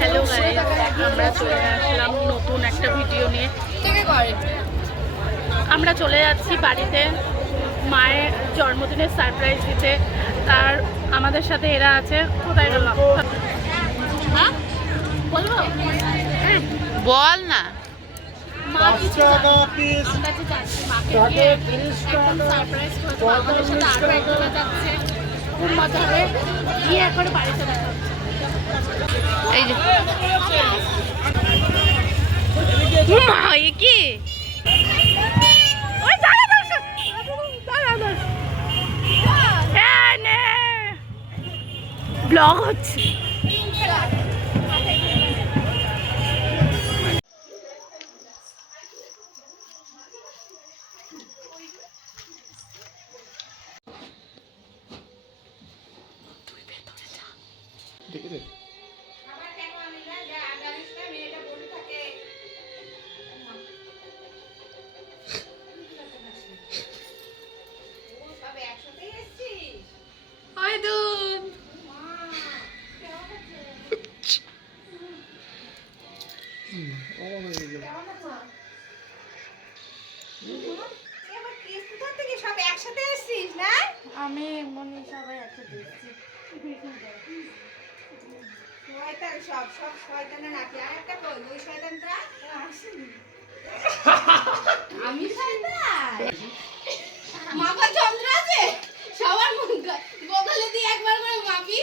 Hello guys, আমরা চলে আসলাম নতুন একটা ভিডিও নিয়ে। আমরা চলে যাচ্ছি বাড়িতে মায়ের জন্মদিনের সারপ্রাইজ দিতে। আর আমাদের সাথে এরা আছে। কোথায় গেল? হ্যাঁ বলবো, বল না। মা কিছু আমরা যে যাচ্ছি মাকে নিয়ে একদম সারপ্রাইজ করবো। আমাদের সাথে আরও একজনে যাচ্ছে, খুব মজা হবে। গিয়ে একবার বাড়িতে দেখা হচ্ছে। এই যে মা এ কি ব্লগ হচ্ছে। আমি মনে সবাই একসাথে এসেছি। আমি মাপা যন্ত্র আছে সবার বদলে দিয়ে একবার করে মাপি।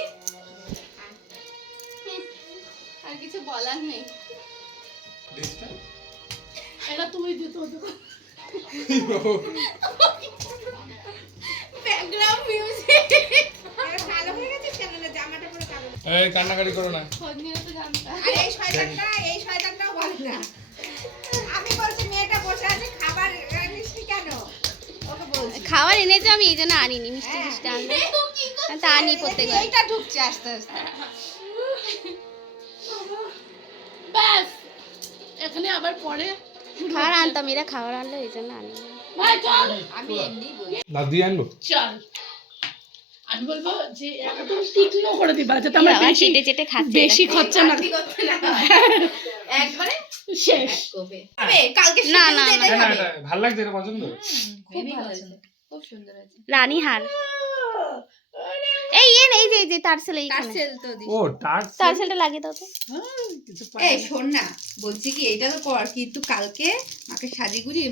আর কিছু বলার নেই। এটা তুমি দিত ব্যাকগ্রাউন্ড মিউজিক ভালো হয়ে গেছে চ্যানেলে জামাটা পরে কালো। এই কান্নাকাটি করো না। খোঁজ নিয়ে তো জানতা। আর এই শয়তানটাও বলে না। আমি বলছি মেয়েটা বসে আছে খাবার মিষ্টি কেন? ওকে বলছি খাবার এনেছে আমি এই জন্য আনিনি মিষ্টি মিষ্টি আনবে তা আনি প্রত্যেকবার। এইটা ঢুকছে আস্তে আস্তে। ব্যাস এখানে আবার পরে খাবার আনতাম, এরা খাবার আনলো এই জন্য আনি। ভাই চল, আমি এমনি বলি লাভ দিয়ে আনবো। চল। আমি বলবো যে একদম তীক্ষ্ণ করে দিবা যাতে আমরা বেশি চেটে চেটে খাচ্ছি বেশি খরচা না করতে না একবারে শেষ। কবে কালকে না, শিডিউল না, তো এটাই না হবে। এটা ভালো লাগছে, এটা পছন্দ। খুব ভালো হয়েছে, খুব সুন্দর হয়েছে। রানী হার এই যে তারসেল এইখানে টার্সেল তো দিস। ও টাচ তারসেলটা লাগিয়ে দাও তো। এই শোন না, বলছি কি এটা তো কর, কিন্তু কালকে মাকে সাজি গুজি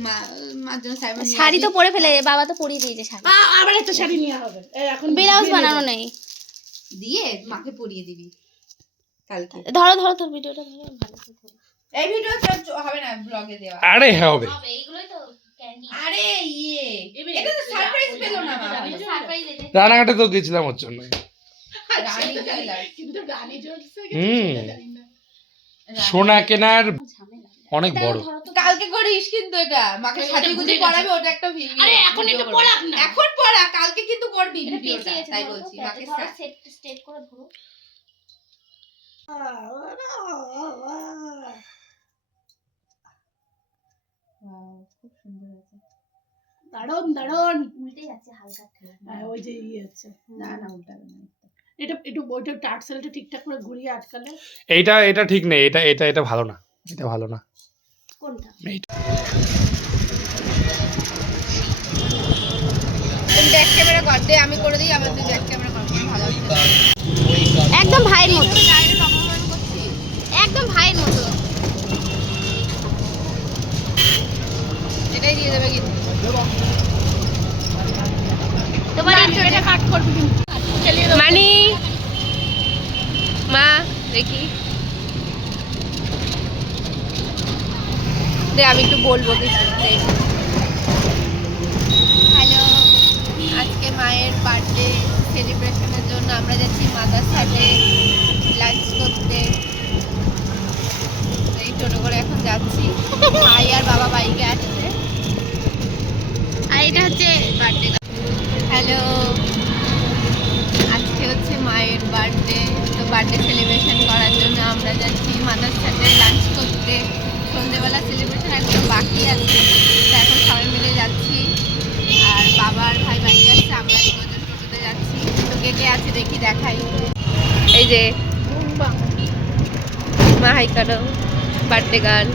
মার জন্য শাড়ি তো পরে ফেলে বাবা তো পরিয়ে দিয়েছে শাড়ি। আবার একটা শাড়ি নিয়ে হবে। এই এখন ব্লাউজ বানানো নেই। দিয়ে মাকে পরিয়ে দিবি কালকে। ধরো তোর ভিডিওটা ধরো ভালো করে ধরো। এই ভিডিও হবে না ব্লগে দেওয়া। আরে হ্যাঁ হবে। এইগুলোই তো ক্যান্ডি আরে এটা তো সারপ্রাইজ পেলো না মা। সারপ্রাইজ এনে রানাঘাটে তো গেছিলাম ওর জন্য। রানী জুয়েলার কিন্তু রানী জ্বলছে জানি না। সোনা কেনার ঝামেলা। অনেক বড়। কালকে করিস কিন্তু এটা মাকে সাজি গুজি পরাবে, ওটা একটা ভিডিও। আরে এখন এটা পড়াক না। এখন পড়া, কালকে কিন্তু করবি এটা ভিডিওটা, পেঁচিয়েছে তাই ধরো তো, বলছি মাকে ধরো সেট স্টেট করে ধরো। খুব সুন্দর হয়েছে। দারুন উল্টে যাচ্ছে হালকা ঠান্ডা। ওই যে ইয়ে আছে। না না উল্টাবে না। এটা একটু ওইটা টার্সেলটা ঠিকঠাক করে ঘুরিয়ে আটকালে। এটা ঠিক নেই, এটা ভালো না, এটা ভালো না। কোনটা? এইটা তুমি ব্যাক ক্যামেরা কর দে, আমি করে দিই, আবার তুই ব্যাক ক্যামেরা কর, ভালো হচ্ছে। একদম ভাইয়ের মতো, ডাইরেক্ট অপমান করছি। একদম ভাইয়ের মতো। এটাই দিয়ে দেবে কিন্তু। তোমার এটা কাট করবি কিন্তু। চালিয়ে দাও। মানি মা দেখি দে, আমি একটু বলবো কিছু। হ্যালো, আজকে মায়ের বার্থডে সেলিব্রেশনের জন্য আমরা যাচ্ছি মাদার সাথে লাঞ্চ করতে। এই টোটো করে এখন যাচ্ছি, ভাই আর বাবা বাইকে আসছে। আর এটা হচ্ছে বার্থডে। হ্যালো, আজকে হচ্ছে মায়ের বার্থডে, তো বার্থডে সেলিব্রেশন করার জন্য আমরা যাচ্ছি মাদার সাথে লাঞ্চ করতে। সন্ধ্যেবেলা সেলিব্রেশন একদম বাকি আছে, তো এখন সবাই মিলে যাচ্ছি। আর বাবা আর ভাই বাইকে আসছে, আমরা এই টোটোতে যাচ্ছি। তো কে কে আছে দেখি দেখাই। এই যে মা হাই করো, বার্থডে গার্ল।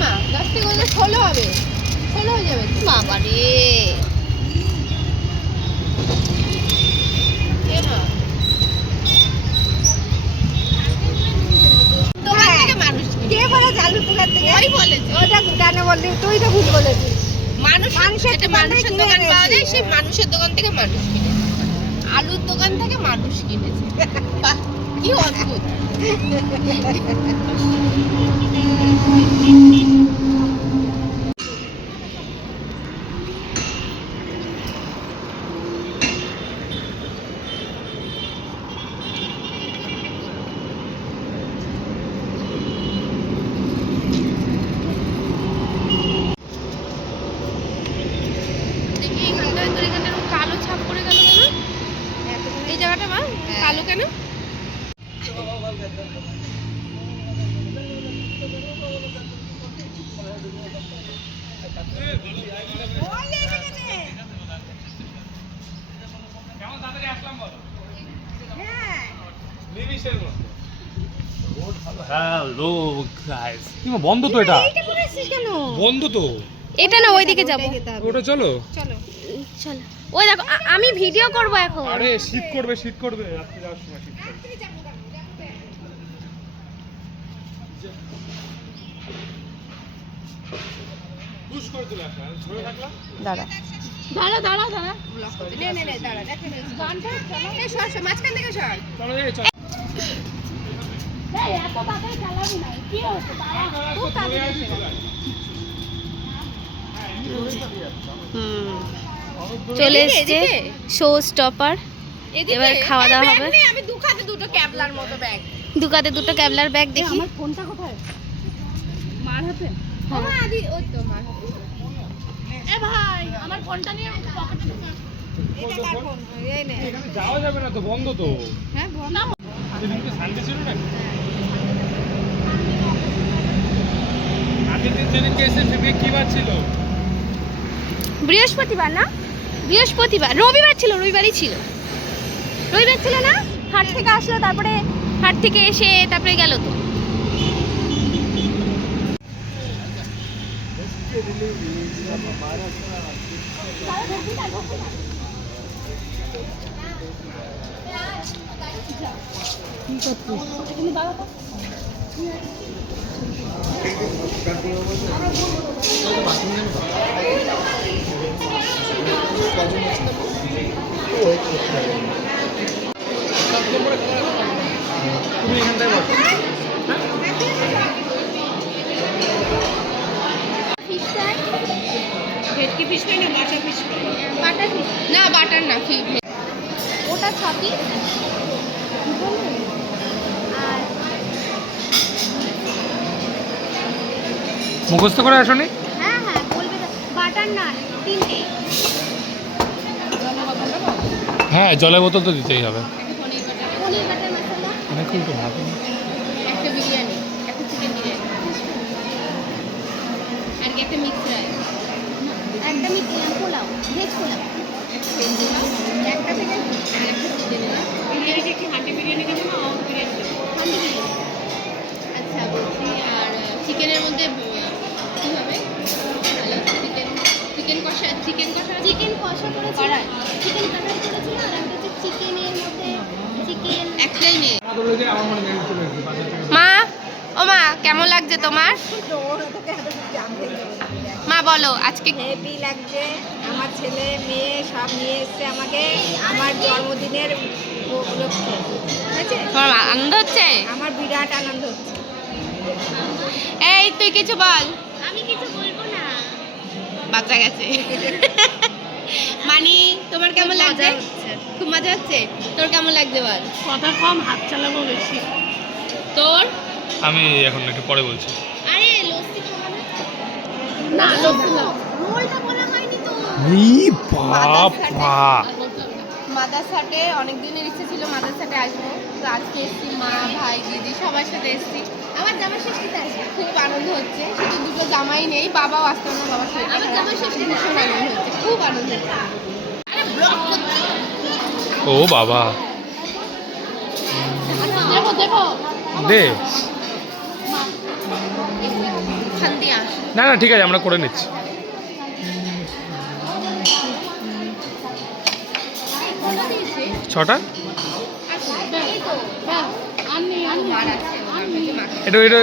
মা 10 থেকে 16 হবে, 16 হয়ে যাবে বাবা রে। দোকান থেকে মানুষ কে বলে চালু দোকান থেকে? ওই বলেছে। ওটা গানে বললি, তুই তো ভুল বলেছিস। মানুষের দোকান পাওয়া যায়, সেই মানুষের দোকান থেকে মানুষ কিনেছে। আলুর দোকান থেকে মানুষ কিনেছে। বাহ, কি অদ্ভুত। দেখি এখানটায় তোর এখানে এরকম কালো ছাপ পড়ে গেল কেন? এই জায়গাটা মা কালো কেন? হ্যালো গাইস, বন্ধ তো এটা, বন্ধ তো এটা না ওইদিকে যাবো। ওটা চলো। চলো চলো, ওই দেখো আমি ভিডিও করব এখন। আরে শীত করবে, শীত করবে, রাত্রে যাওয়ার সময় শীত করবে। পুশ করে দিলে একটা ধরে রাখলাম। দাঁড়া দাঁড়া দাঁড়া দাঁড়া নে দাঁড়া, দেখে গানটা চলো। এই সর মাঝখান থেকে সর। চলো এই চলো। এই এত তাড়াতাড়ি চালাবি না, কি হচ্ছে দাঁড়া খুব তাড়াতাড়ি চলে এসছে শো স্টপার। এবার খাওয়া দাওয়া হবে। আমি দুখাতে দুটো ক্যাবলার মতো ব্যাগ। দুকাতে দুটো ক্যাবলার ব্যাগ দেখি। আমার ফোনটা কোথায়? মার হাতে। ও মা আদি ওই তো মার হাতে। এ ভাই আমার ফোনটা নিয়ে পকেটে ঢুকা। এটা কার ফোন? এই নে। এখানে যাওয়া যাবে না তো, বন্ধ তো। হ্যাঁ না সেদিন তো সানডে ছিল না। আগের দিন যেদিনকে এসে ভেবে কি বার ছিল? বৃহস্পতিবার না, বৃহস্পতিবার, রবিবার ছিল, রবিবারই ছিল, রবিবার ছিল না। হাট থেকে আসলো, তারপরে হাট থেকে এসে তারপরে গেল তো। তুমি এখানটায় বসো। ভেটকি ফিশ খাই না, বাটা ফিশ খাই। বাটার না, বাটার না, ওটা 6 পিস আর মুখস্থ করে আসনি? হ্যাঁ হ্যাঁ বলবে তো, বাটার নান 3টে। হ্যাঁ, জলের বোতল তো দিতেই হবে। পনির বাটার মশলা, অনেকক্ষণ তো ভাত। একটা বিরিয়ানি, একটা চিকেন বিরিয়ানি, আর একটা মিক্স রাইস, একটা পোলাও, ভেজ পোলাও। একটা থেকে আর একটা চিকেন। বিরিয়ানিটা কি হান্ডি বিরিয়ানি খাবো না অফ বিরিয়ানি খাবো? হান্ডি বিরিয়ানি। আচ্ছা বলছি, আর চিকেনের মধ্যে কি হবে? চিকেন কষা, চিকেন কষা চিকেন কষা করেছি, চিকেন কাটাই করেছি, আর একটা হচ্ছে চিকেনের মধ্যে চিকেন। একটাই নেই। আমার মনে নেই চলে এসেছে বাজার থেকে। মা, ও মা কেমন লাগছে তোমার? তো ওরা তোকে এত কিছু জানতে হবে। মা বলো আজকে হেভি লাগছে। আমার ছেলে মেয়ে সব নিয়ে এসছে আমাকে আমার জন্মদিনের উপলক্ষে। ঠিক আছে? তোমার আনন্দ হচ্ছে? আমার বিরাট আনন্দ হচ্ছে। এই তুই কিছু বল। আমি কিছু বলবো না। বাচ্চা গেছে। মানি তোমার কেমন লাগছে? খুব মজা হচ্ছে। তোর কেমন লাগছে বল? কথা কম, হাত চালাবো বেশি। তোর? আমি এখন একটু পরে বলছি। আরে লস্যি খাওয়ানো না লস্যি না। রোলটা বলা হয়নি তো। এই বাবা, মাদারসাটে অনেক দিনের ইচ্ছে ছিল মাদারসাটে আসবো, তো আজকে এসেছি, মা ভাই দিদি সবার সাথে এসেছি। আমার জামা ষষ্ঠীতে আসবে, খুব আনন্দ হচ্ছে। শুধু দুটো জামাই নেই, বাবাও আসতে না, বাবার সাথে আমার জামা ষষ্ঠী ভীষণ আনন্দ হচ্ছে, খুব আনন্দ হচ্ছে। ও বাবা দেখো দেখো দে খান্দিয়া না না ঠিক আছে আমরা করে নিচ্ছি। ছটা মার আছে, ওনার কাছে মাকে এটা এটা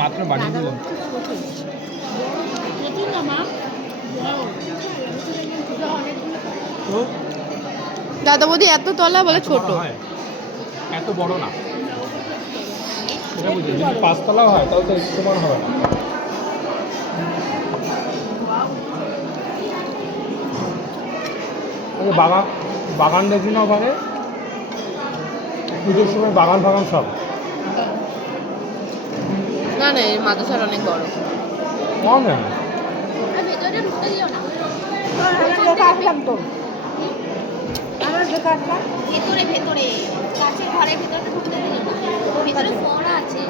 মাত্র বানিয়ে দিলাম। দাদা বৌদি এত তলা বলে ছোট। হয়, এত বড় না। এটা বুঝি যদি 5 তলাও হয় তাহলে তো সমান হবে না। বাগান বাগান দেখি না ওখানে পুজোর সময় বাগান ফাগান সব। না না, এই মাদ্রাসার অনেক বড়। কম না ভেতরে ঢুকতে দিও না, ভেতরে ভেতরে কাছে ঘরের ভেতরে ঢুকতে দিও না, ভেতরে ফোন আছে।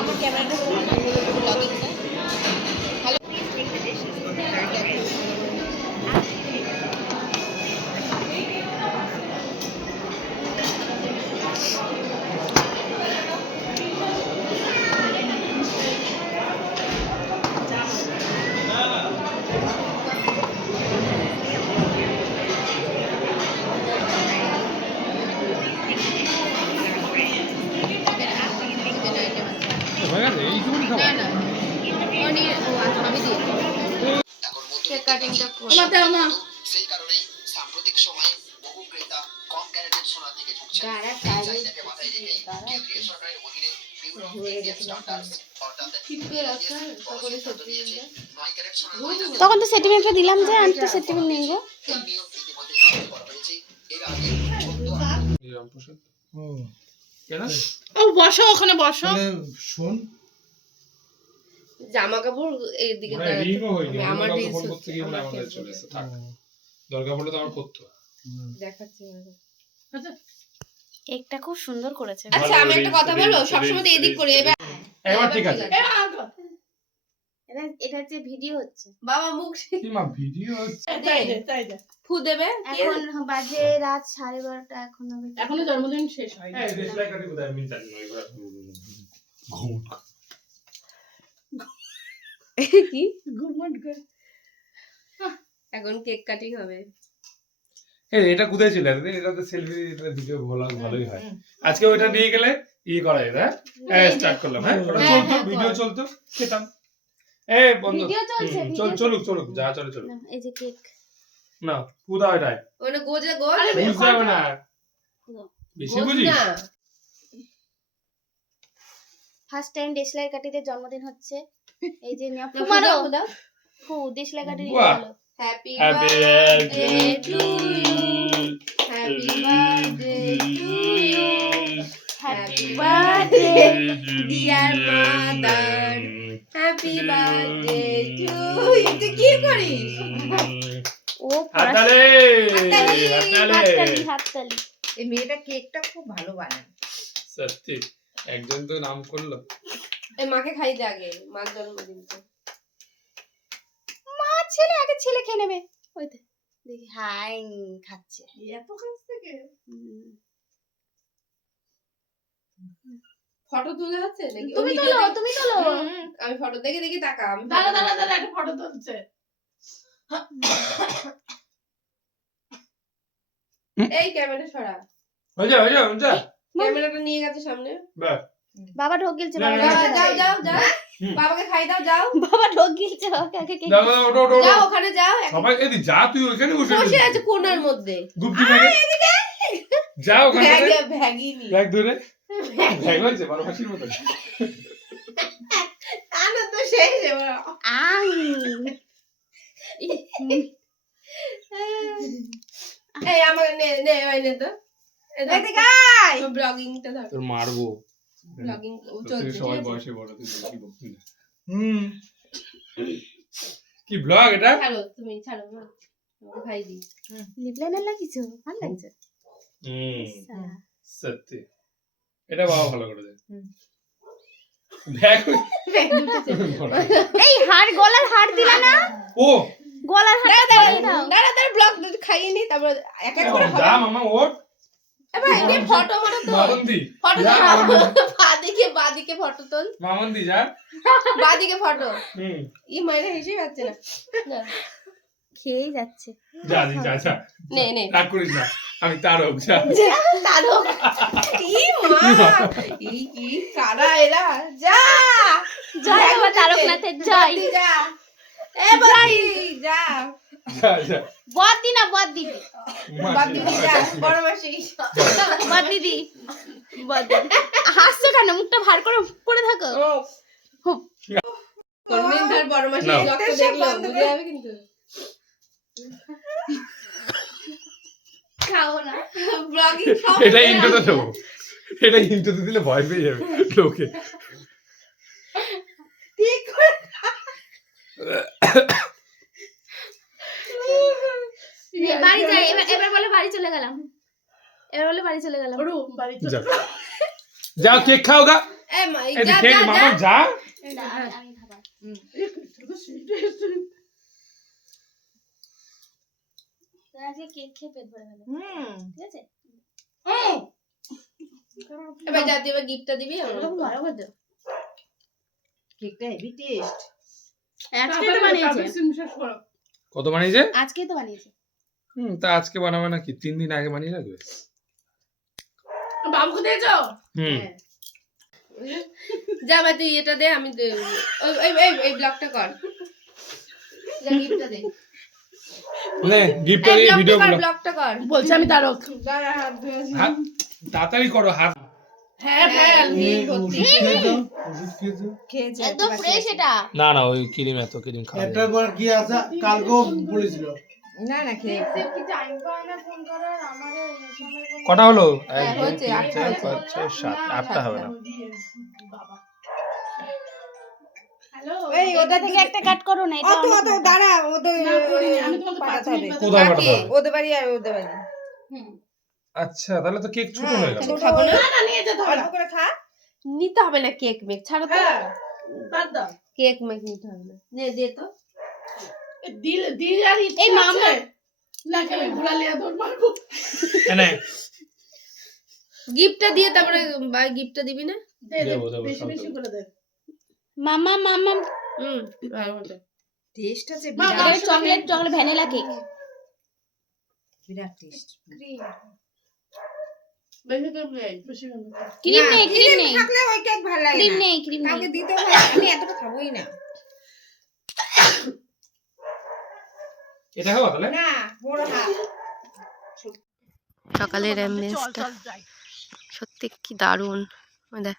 আমার ক্যামেরাটা ব্লগিংটা হয়ে গেছে এইটুকুনি খাবো। না না, আমি দিই কেক কাটিংটা করে সেই কারণেই সাম্প্রতিক সময়ে বহু ক্রেতা কম ক্যারেটের সোনা থেকে ঝুঁকছেন। এই চাহিদাকে মাথায় রেখেই কেন্দ্রীয় সরকারের অধীনে ব্যুরো অফ ইন্ডিয়ান স্ট্যান্ডার্ডস অর্থাৎ সিদ্ধান্ত নিয়েছে 9 ক্যারেট সোনা তখন তো সেন্টিমেন্টটা দিলাম যে আমি তো সেন্টিমেন্ট নেই গো। এই নিয়ম ইতিমধ্যে চালু করা হয়েছে। এর আগে 14 রামপ্রসাদ ও কেন ও বসো, ওখানে বসো। শোন জামা কাপড় এইদিকে ওরা রিংও হয়নি, আমার আমরা রিলস ফোন করতে গিয়ে আমরা আমাদের চলে এসেছে। থাক দরকার পড়লে তো আমার করতে হবে। দেখাচ্ছি। কেকটা খুব সুন্দর করেছে। আচ্ছা আমি একটা কথা বলবো, সবসময় তো এদিক করে, এবার এবার ঠিক আছে। এটা হচ্ছে ভিডিও হচ্ছে। বাবা মুখ কি মা ভিডিও হচ্ছে? ফু দেবে। এখন বাজে রাত 12:30, এখন হবে এখনো জন্মদিন শেষ হয়নি। এই দেশলাই কাটি কোথায় আমি জানি না এবার ঘুম। কি ঘুমট করে এখন কেক কাটিং হবে। এই এটা কোথায় ছিল? এটাতে সেলফি এটা ভিডিও ভালোই হয়। আজকে ওইটা নিয়ে গেলে করা যায় না? স্টার্ট করলাম। হ্যাঁ ওটা চলতো, ভিডিও চলতো, খেতাম। এই বন্ধ ভিডিও চলছে, চলুক যা চলে চলুক। এই যে কেক না পুদা এটাই ওটা গোজা গোল বুঝতে হবে না, বেশি বুঝিস। ফার্স্ট টাইম দেশলাই কাটিতে জন্মদিন হচ্ছে। এই যে নিয়া মারো মারো ফু দেশলাই কাটি দিয়ে বাহ। গেল। Happy happy birthday to you, happy birthday to you, happy birthday dear mother, happy birthday to you. তুই কি করিস? ও হাততালি হাততালি হাততালি। এই মেয়েটা কেকটা খুব ভালো বানায়। সত্যি একজন তো নাম করলো। এই মাকে খাই দে আগে, মার জন্মদিন তো। মা ছেলে আগে ছেলে খেয়ে নেবে। ওই তো দেখি হাই খাচ্ছে। এত কাছ থেকে ফটো তুলে হচ্ছে নাকি? তুমি তোলো তুমি তোলো। আমি ফটো দেখে দেখি টাকা আমি দাঁড়া দাঁড়া দাঁড়া, একটা ফটো তুলছে। এই ক্যামেরা সরা, হয়ে যা ক্যামেরাটা নিয়ে গেছে সামনে। বাহ বাবা ঢোক গিলছে, না, বাবা না, যাও ঢোক যাও গিলছে। যাও যাও, বাবাকে খাই দাও, যাও বাবা ঢোক গিলছে, ওকে আগে কেক যাও ওটো ওটো যাও ওখানে যাও। সবাই এদি যা তুই ওখানে বসে বসে আছে কোণার মধ্যে। গুপ্তি ব্যাগে যা ওখানে ব্যাগই নি ব্যাগ ধরে ব্যাগ হয়েছে 12 মাসির মতো। আনন্দ শেষ এবার। আং এই আমাকে নে নে ওই নে তো এদিকে আয়। ব্লগিংটা ধর তোর মারবো ব্লগিং তোর চলছে থেকে সবাই ঠিক আছে? বয়সে বড় তুই বেশি বকবি না। কি ব্লগ এটা? ছাড়ো তুমি ছাড়ো মা ভাই দি লিপ লাইনার লাগিয়েছো ভালো লাগছে সত্যি এটা বাবা ভালো করে দেয় ব্যাগ এই হাড় গলার হাড় দিলা না ও গলার হাড় দাও দাঁড়া দাঁড়া ব্লগ খাইয়ে নি তারপর এক এক করে যা মামা ওঠ ভাই নে ফটো মারো তো মামন্দি ফটো যা বাদিকে ফটো তোল মামন্দি যা বাদিকে ফটো হুম ই মাইরে হেসে যাচ্ছে না না। খেয়েই যাচ্ছে যা যা যা নে নে রাগ করিস না আমি তারক যা তারো ই মা কি কারা এরা যা জয় বাবা তারকনাথের জয় বাদি যা এ বাদি যা যা যা বদ দি না বদ দিদি বাদি যা বড় মাসি বদ দিদি বদ দিদি। হাসছো কেন মুখটা ভার করে পড়ে থাকো কোনদিন ধর বড় মাসি নাও। রক্ত দেখলো বুঝে যাবে কিন্তু খাও না ব্লগিং সব এটা ইন্ট্রোতে দেবো এটা ইন্ট্রোতে দিলে ভয় পেয়ে যাবে লোকে ঠিক করে বাড়ি যাই এবার বলে বাড়ি চলে গেলাম এবার বলে বাড়ি চলে গেলাম যা যাও কেক খাও গা এ মা এই যা কেক যা মামা যা যা আমি খাবার আজকে কেক খেয়ে পেট ভরে গেল ঠিক আছে এবার যা দিবে গিফটটা দিবি এরকম ভালো করতো কেকটা হেভি টেস্ট। আজকে তো বানিয়েছে কত বানিয়েছে আজকেই তো বানিয়েছে তা আজকে বানাবে নাকি 3 দিন আগে বানিয়ে রাখবে বাবুকে দিয়েছো? হুম যা ভাই তুই এটা দে আমি এই ব্লগটা কর যা গিফটটা দে নে গিফট এই ভিডিও গুলো ব্লগটা কর বলছি আমি তারক। দাঁড়া হাত ধুয়ে আসি। হাত তাড়াতাড়ি করো হাত হ্যাঁ হ্যাঁ নীল ভর্তি। খেয়েছে একদম ফ্রেশ এটা না না ওই ক্রিম এত ক্রিম খাওয়া একটা বার কি আছে কালকেও বলেছিল না না খেয়ে কটা হলো হ্যাঁ, হয়েছে, 8টা হয়েছে। 8টা হবে না এই ওটা থেকে একটা কাট করো না এটা অত অত দাঁড়া ওদের না, করিনি। আমি তোমাকে পাঠাতে 5 হবে। মিনিট কোথায় বাকি? পাঠাতে হবে? ওদের বাড়ি আর ওদের বাড়ি আচ্ছা তাহলে তো কেক ছোট হ্যাঁ, হয়ে গেল ছোট খাবো না? না নিয়ে যেতে হবে অল্প করে খা। নিতে হবে না কেক মেক ছাড়ো তো হ্যাঁ বাদ দাও কেক মেক নিতে হবে না নে দে তো দিল দিল আর ইচ্ছে এই মামা। আছে। না কেন ঘোড়া লিয়া দৌড় মারবো এনে গিফটটা দিয়ে তারপরে ভাই গিফটটা দিবি না দে দে দেবো, দেবো, বেশি সব বেশি দেবো। করে দে মামা মামা ভালো মতো টেস্ট আছে মা, বিরাট মা, চকলেট চকলেট ভ্যানিলা কেক বিরাট টেস্ট। বেশি করে দে বেশি করে দে। ক্রিম নেই ক্রিম নেই থাকলে ওই কেক ভালো লাগে ক্রিম না। নেই ক্রিম নেই কাউকে দিতে হয় আমি এতটা খাবোই না। এটা খাবো তাহলে না বড় হাত। সকালের অ্যাম্বিয়েন্সটা সত্যি কি দারুণ দেখ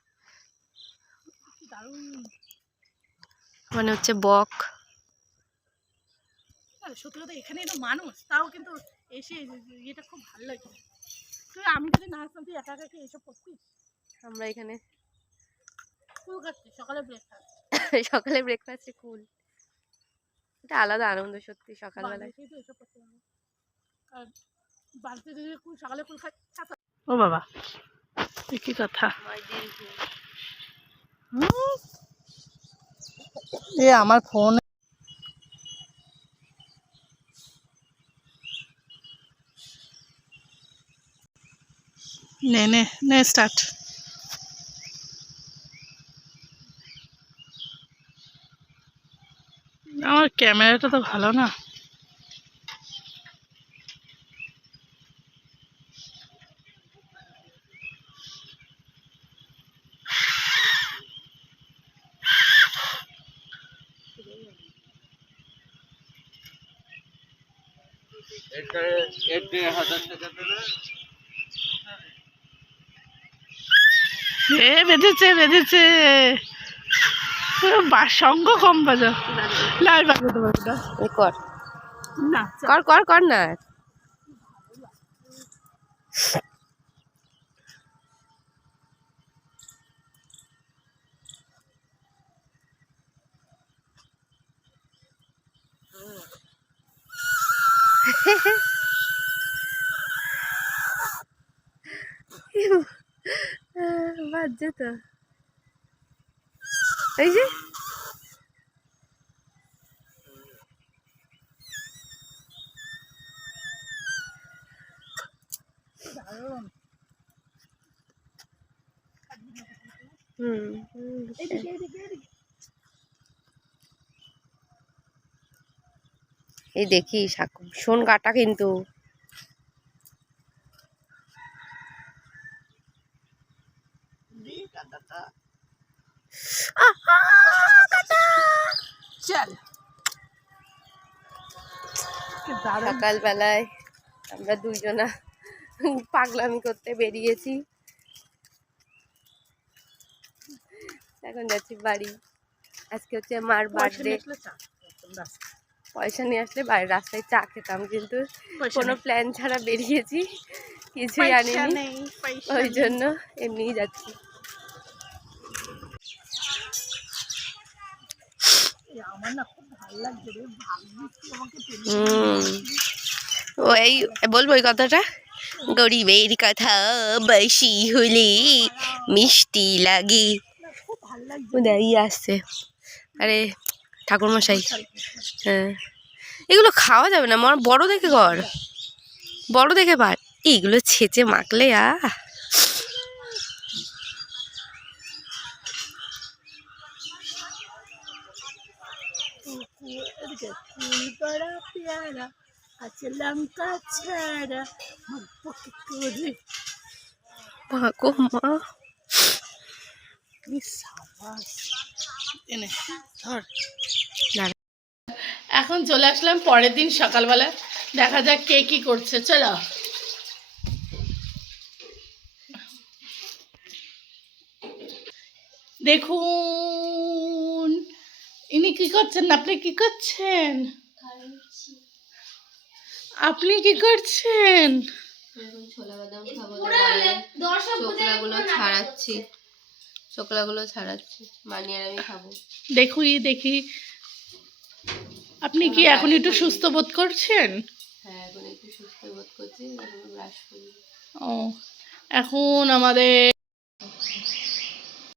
মানে হচ্ছে বক আরে সত্যি কথা এখানে তো মানুষ তাও কিন্তু এসে এটা খুব ভালো লাগে তুই আমি যদি না আসতাম তুই একা একা কি এসব করতিস আমরা এখানে ফুল খাচ্ছি সকালে ব্রেকফাস্ট সকালে ব্রেকফাস্টে কুল এটা আলাদা আনন্দ সত্যি সকালবেলায় বাড়িতেই তো এসব করতে হবে আর বাড়িতে যদি সকালে ফুল খাই ও বাবা কি কথা এ আমার ফোন নে নে নে স্টার্ট আমার ক্যামেরাটা তো ভালো না বেঁধেছে বেঁধেছে শঙ্খ কম বাজাও লাল বাজাতে পারবে কর না কর কর কর না। বাজছে তো এই যে এই দেখি ভীষণ কাটা কিন্তু। চল সকালবেলায় আমরা দুইজনা পাগলামি করতে বেরিয়েছি, এখন যাচ্ছি বাড়ি। আজকে হচ্ছে মার বার্থডে। পয়সা নিয়ে আসলে বাড়ির রাস্তায় চা খেতাম, কিন্তু কোনো প্ল্যান ছাড়া বেরিয়েছি, কিছুই আনিনি, ওই জন্য এমনিই যাচ্ছি। ওই বলবো ওই কথাটা, গরিবের কথা বেশি হলে মিষ্টি লাগে। ওই আসছে, আরে ঠাকুরমশাই। হ্যাঁ, এগুলো খাওয়া যাবে না, বড় দেখে কর, বড় দেখে পার। এইগুলো ছেঁচে মাখলে লঙ্কা ছাড়া মা গো মা। এখন চলে আসলাম পরের দিন সকালবেলা, দেখা যাক কে কি করছে। চলো দেখুন ইনি কি করছেন, আপনি কি করছেন, আপনি কি করছেন? ছোলা বাদাম খাবো, চোকলাগুলো ছাড়াচ্ছি, চোকলাগুলো ছাড়াচ্ছি, মানি আর আমি খাবো। দেখি আপনি কি এখন একটু সুস্থ বোধ করছেন? হ্যাঁ, এখন একটু সুস্থ বোধ করছি, এখন ব্রাশ করি। ও, এখন আমাদের